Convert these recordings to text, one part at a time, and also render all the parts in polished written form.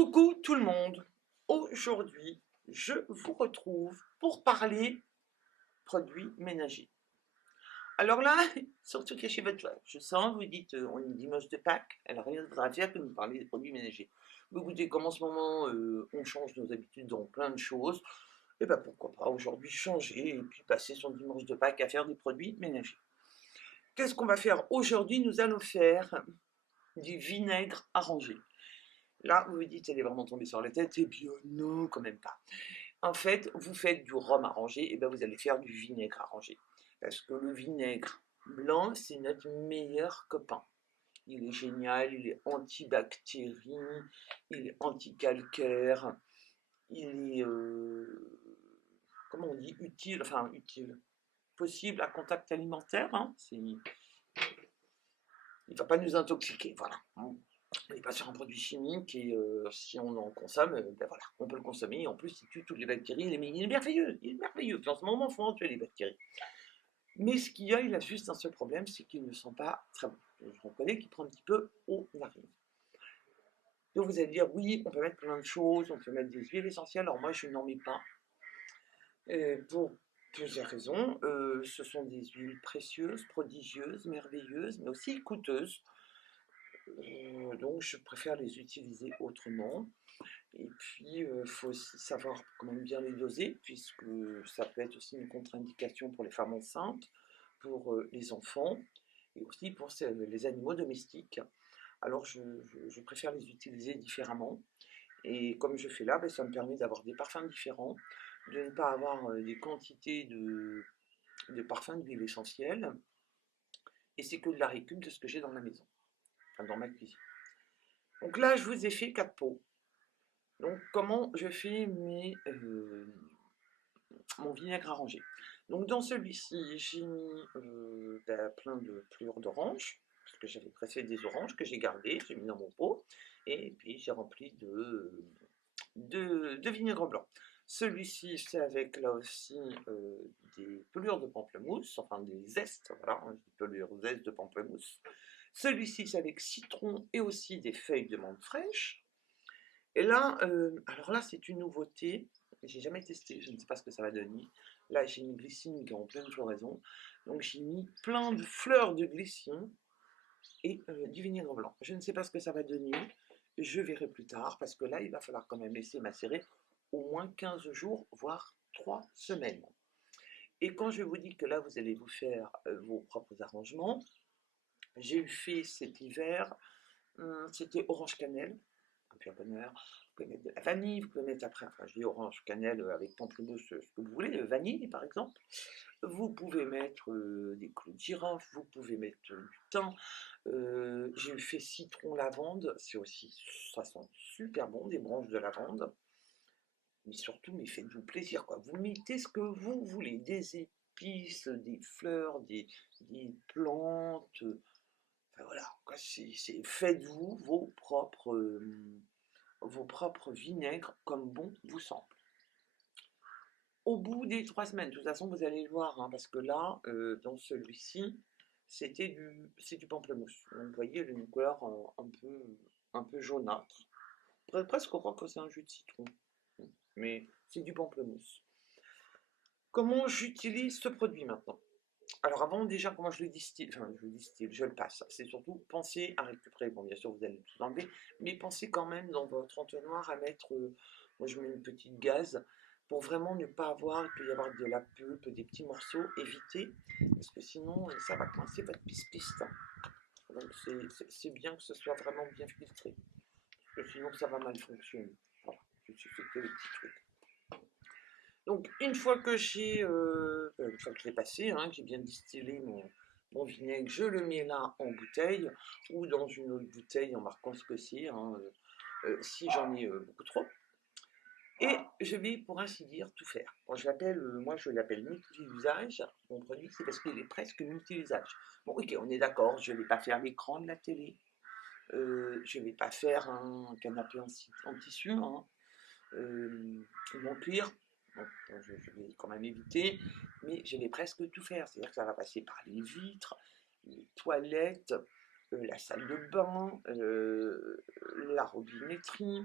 Coucou tout le monde, aujourd'hui je vous retrouve pour parler produits ménagers. Alors là, surtout cachez votre joie, je sens, vous dites on est dimanche de Pâques, elle n'a rien de voudra dire que nous parler des produits ménagers. Vous écoutez, comme en ce moment on change nos habitudes dans plein de choses, et bien pourquoi pas aujourd'hui changer et puis passer son dimanche de Pâques à faire des produits ménagers. Qu'est-ce qu'on va faire aujourd'hui? Nous allons faire du vinaigre arrangé. Là, vous vous dites, elle est vraiment tombée sur la tête, et bien non, quand même pas. En fait, vous faites du rhum arrangé, et bien vous allez faire du vinaigre arrangé. Parce que le vinaigre blanc, c'est notre meilleur copain. Il est génial, il est antibactérien, il est anticalcaire, il est, comment on dit, utile, enfin utile, possible à contact alimentaire. Hein, il ne va pas nous intoxiquer, voilà. Hein. On n'est pas sur un produit chimique et si on en consomme, ben voilà, on peut le consommer et en plus il tue toutes les bactéries, il est merveilleux, il est merveilleux. Puis en ce moment, il faut en tuer les bactéries. Mais ce qu'il y a, il a juste un seul problème, c'est qu'il ne sent pas très bon. Je reconnais qu'il prend un petit peu aux narines. Donc vous allez dire, oui, on peut mettre plein de choses, on peut mettre des huiles essentielles, alors moi je n'en mets pas. Pour plusieurs raisons, ce sont des huiles précieuses, prodigieuses, merveilleuses, mais aussi coûteuses. Donc je préfère les utiliser autrement. Et puis, il faut aussi savoir quand même bien les doser, puisque ça peut être aussi une contre-indication pour les femmes enceintes, pour les enfants, et aussi pour les animaux domestiques. Alors, je préfère les utiliser différemment. Et comme je fais là, ben, ça me permet d'avoir des parfums différents, de ne pas avoir des quantités de parfums d'huile essentielle. Et c'est que de la récup de ce que j'ai dans ma maison, enfin dans ma cuisine. Donc là, je vous ai fait 4 pots. Donc, comment je fais mon vinaigre arrangé? Donc, dans celui-ci, j'ai mis plein de pelures d'orange, parce que j'avais pressé des oranges que j'ai gardées, j'ai mis dans mon pot, et puis j'ai rempli de vinaigre blanc. Celui-ci, c'est avec là aussi des pelures de pamplemousse, enfin des zestes, voilà, je dis pelures zestes de pamplemousse. Celui-ci, c'est avec citron et aussi des feuilles de menthe fraîche. Et là, alors là, c'est une nouveauté. J'ai jamais testé, je ne sais pas ce que ça va donner. Là, j'ai une glycine qui est en pleine floraison. Donc, j'ai mis plein de fleurs de glycine et du vinaigre blanc. Je ne sais pas ce que ça va donner. Je verrai plus tard parce que là, il va falloir quand même laisser macérer au moins 15 jours, voire 3 semaines. Et quand je vous dis que là, vous allez vous faire vos propres arrangements, j'ai eu fait cet hiver, c'était orange cannelle, un pur bonheur. Vous pouvez mettre de la vanille, vous pouvez mettre après, enfin je dis orange cannelle avec pamplemousse, ce que vous voulez, vanille par exemple. Vous pouvez mettre des clous de girofle, vous pouvez mettre du thym. J'ai fait citron lavande, c'est aussi, ça sent super bon, des branches de lavande. Mais surtout, mais faites-vous plaisir, quoi. Vous mettez ce que vous voulez, des épices, des fleurs, des plantes. Enfin voilà, faites-vous vos propres vinaigres comme bon vous semble. Au bout des 3 semaines, de toute façon, vous allez le voir, hein, parce que là, dans celui-ci, c'est du pamplemousse. Donc, vous voyez, il a une couleur un peu jaunâtre. Presque, on croit que c'est un jus de citron, mais c'est du pamplemousse. Comment j'utilise ce produit maintenant? Alors avant, déjà, comment je le distille, enfin je le distille, je le passe, c'est surtout penser à récupérer, bon bien sûr vous allez tout enlever, mais pensez quand même dans votre entonnoir à mettre, moi je mets une petite gaze, pour vraiment ne pas avoir, il peut y avoir de la pulpe, des petits morceaux, évitez, parce que sinon ça va coincer votre piste. Donc c'est bien que ce soit vraiment bien filtré, parce que sinon ça va mal fonctionner. Voilà, je suis fait que les petits trucs. Donc une fois que j'ai passé, hein, que j'ai bien distillé mon vinaigre, je le mets là en bouteille ou dans une autre bouteille en marquant ce que c'est, hein, si j'en ai beaucoup trop. Et je vais, pour ainsi dire, tout faire. Quand moi je l'appelle multi-usage, mon produit, c'est parce qu'il est presque multi-usage. Bon, ok, on est d'accord, je ne vais pas faire l'écran de la télé, je ne vais pas faire un canapé en tissu, hein, mon pire, bon, je vais quand même éviter, mais je vais presque tout faire. C'est-à-dire que ça va passer par les vitres, les toilettes, la salle de bain, la robinetterie,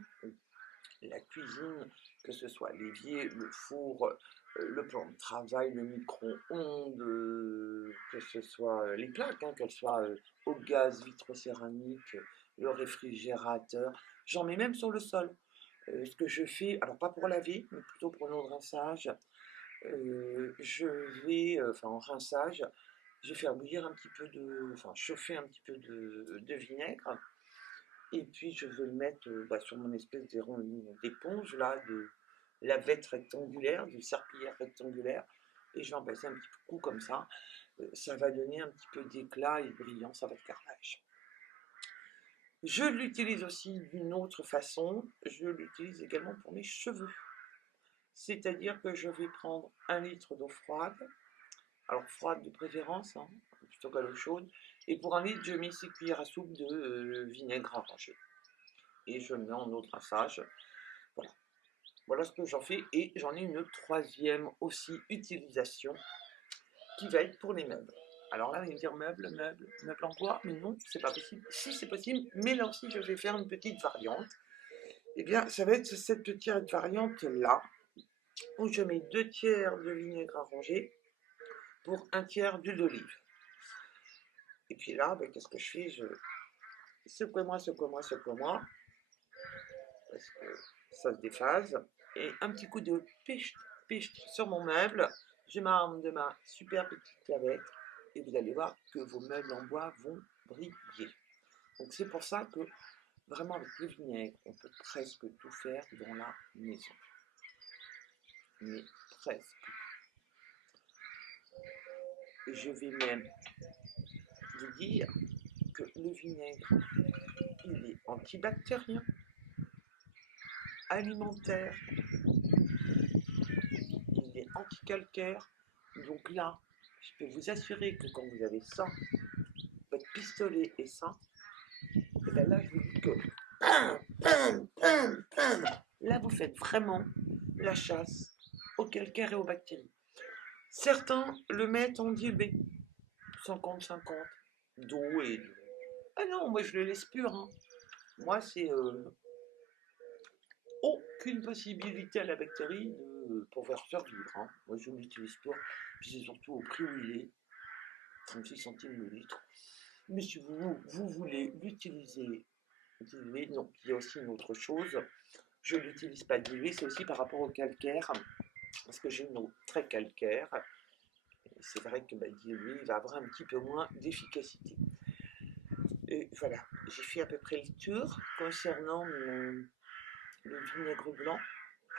la cuisine, que ce soit l'évier, le four, le plan de travail, le micro-ondes, que ce soit les plaques, hein, qu'elles soient au gaz, vitrocéramique, le réfrigérateur. J'en mets même sur le sol. Ce que je fais, alors pas pour laver, mais plutôt pour le rinçage, je vais, enfin en rinçage, je vais faire bouillir un petit peu de, enfin chauffer un petit peu de vinaigre, et puis je vais le mettre sur mon espèce d'éponge là, de lavette rectangulaire, de serpillière rectangulaire, et je vais en passer un petit coup comme ça. Ça va donner un petit peu d'éclat et de brillance à votre carrelage. Je l'utilise aussi d'une autre façon, je l'utilise également pour mes cheveux. C'est-à-dire que je vais prendre 1 litre d'eau froide, alors froide de préférence, hein, plutôt qu'à l'eau chaude, et pour 1 litre, je mets 6 cuillères à soupe de vinaigre arrangé. Et je le mets en eau de rinçage. Voilà. Voilà ce que j'en fais, et j'en ai une troisième aussi utilisation qui va être pour les meubles. Alors là, vous allez me dire meubles en bois, mais non, c'est pas possible. Si, c'est possible, mais là aussi, je vais faire une petite variante. Eh bien, ça va être cette petite variante-là, où je mets 2 tiers de vinaigre arrangé pour 1 tiers d'huile d'olive. Et puis là, qu'est-ce que je fais? Je secoue-moi, parce que ça se déphase. Et un petit coup de piche sur mon meuble. Je m'arme de ma super petite clavette, et vous allez voir que vos meubles en bois vont briller. Donc c'est pour ça que vraiment avec le vinaigre, on peut presque tout faire dans la maison. Mais presque. Je vais même vous dire que le vinaigre, il est antibactérien, alimentaire, il est anticalcaire. Donc là, je peux vous assurer que quand vous avez ça, votre pistolet et ça, et bien là, je vous dis que là, vous faites vraiment la chasse au calcaire et aux bactéries. Certains le mettent en dilué, 50-50, d'eau et de... Ah non, moi je le laisse pur. Hein. Moi, c'est aucune possibilité à la bactérie de pouvoir survivre. Hein. Moi, je l'utilise pas. Puis c'est surtout au prix où il est, 36 centimes le litre. Mais si vous voulez l'utiliser dilué, non, il y a aussi une autre chose. Je ne l'utilise pas dilué, c'est aussi par rapport au calcaire, parce que j'ai une eau très calcaire. C'est vrai que dilué, il va avoir un petit peu moins d'efficacité. Et voilà, j'ai fait à peu près le tour concernant le vinaigre blanc.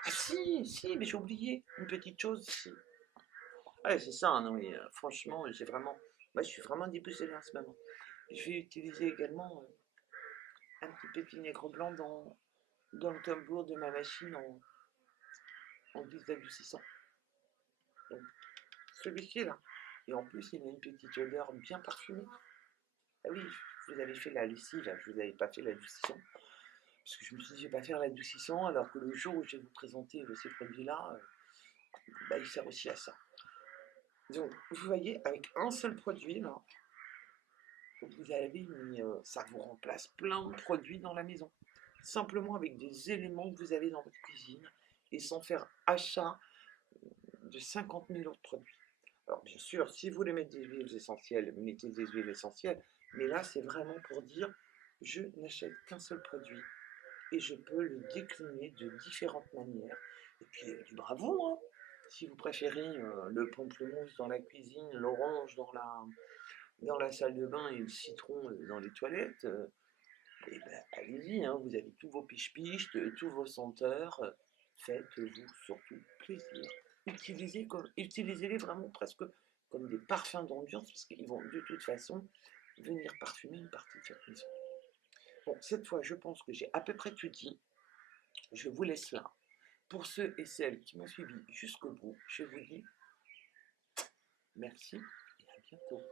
Ah si, mais j'ai oublié une petite chose. Si. Ouais, c'est ça, non, mais, franchement, j'ai vraiment, moi, je suis vraiment dépucelé en ce moment. Je vais utiliser également un petit peu de vinaigre blanc dans le tambour de ma machine en guise d'adoucissant. Donc, celui-ci là. Et en plus, il a une petite odeur bien parfumée. Ah oui, vous avez fait la lessive, je vous avais pas fait l'adoucissant. Parce que je me suis dit, je vais pas faire l'adoucissant, alors que le jour où je vais vous présenter ces produits-là, il sert aussi à ça. Donc, vous voyez, avec un seul produit, là, vous avez ça vous remplace plein de produits dans la maison. Simplement avec des éléments que vous avez dans votre cuisine et sans faire achat de 50 000 autres produits. Alors, bien sûr, si vous voulez mettre des huiles essentielles, mettez des huiles essentielles. Mais là, c'est vraiment pour dire, je n'achète qu'un seul produit et je peux le décliner de différentes manières. Et puis, libre à vous, hein. Si vous préférez le pamplemousse dans la cuisine, l'orange dans la salle de bain et le citron dans les toilettes, allez-y, hein, vous avez tous vos piche-piches, tous vos senteurs, faites-vous surtout plaisir. Utilisez-les vraiment presque comme des parfums d'ambiance, parce qu'ils vont de toute façon venir parfumer une partie de votre maison. Bon, cette fois, je pense que j'ai à peu près tout dit. Je vous laisse là. Pour ceux et celles qui m'ont suivi jusqu'au bout, je vous dis merci et à bientôt.